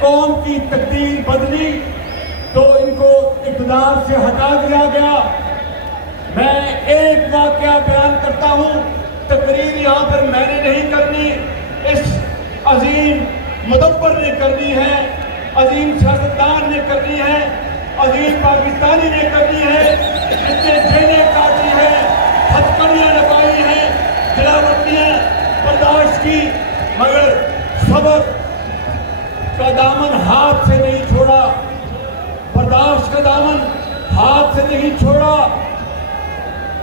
قوم کی تقدیر بدلی تو ان کو اقتدار سے ہٹا دیا گیا۔ میں ایک واقعہ بیان کرتا ہوں، تقریر یہاں پر میں نے نہیں کرنی، اس عظیم مدبر نے کرنی ہے، عظیم سیاستدان نے کرنی ہے، عظیم پاکستانی نے کرنی ہے، جس نے جیلیں کاٹی ہیں، ہتھکڑیاں لگائی ہیں، جلاوطنیاں برداشت کی، مگر صبر کا دامن ہاتھ سے نہیں چھوڑا، برداشت کا دامن ہاتھ سے نہیں چھوڑا۔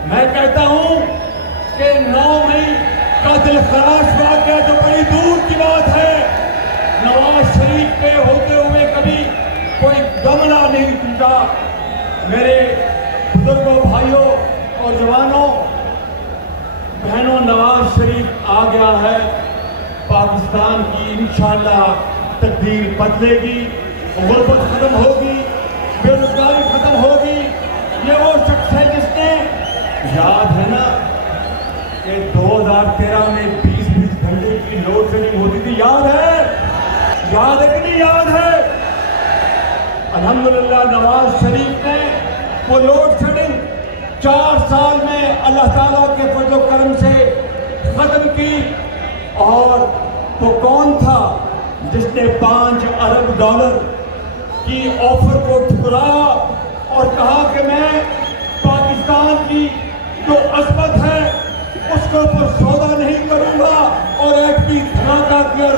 میں کہتا ہوں کہ 9 مئی کا دل خراش واقعہ جو بڑی دور کی بات ہے، نواز شریف کے ہوتے ہوئے کبھی کوئی گملہ نہیں ٹوٹا۔ میرے بزرگوں، بھائیوں اور جوانوں، بہنوں، نواز شریف آ گیا ہے، پاکستان کی انشاءاللہ تقدیر بدلے گی، غربت ختم ہوگی، بے روزگاری ختم ہوگی۔ یہ وہ شخص ہے جس نے، یاد ہے نا کہ 2013 میں 20 گھنٹے کی لوڈ شیڈنگ ہوتی تھی، یاد ہے کہ نہیں یاد ہے؟ الحمدللہ نواز شریف نے وہ لوڈ شیڈنگ 4 سال میں اللہ تعالیٰ کے فضل و کرم سے ختم کی۔ اور وہ کون تھا جس نے $5 ارب کی آفر کو ٹھکرایا اور کہا کہ میں پاکستان کی جو عظمت ہے اس کے اوپر سودا نہیں کروں گا، اور ایک بھی دھماکہ کیا اور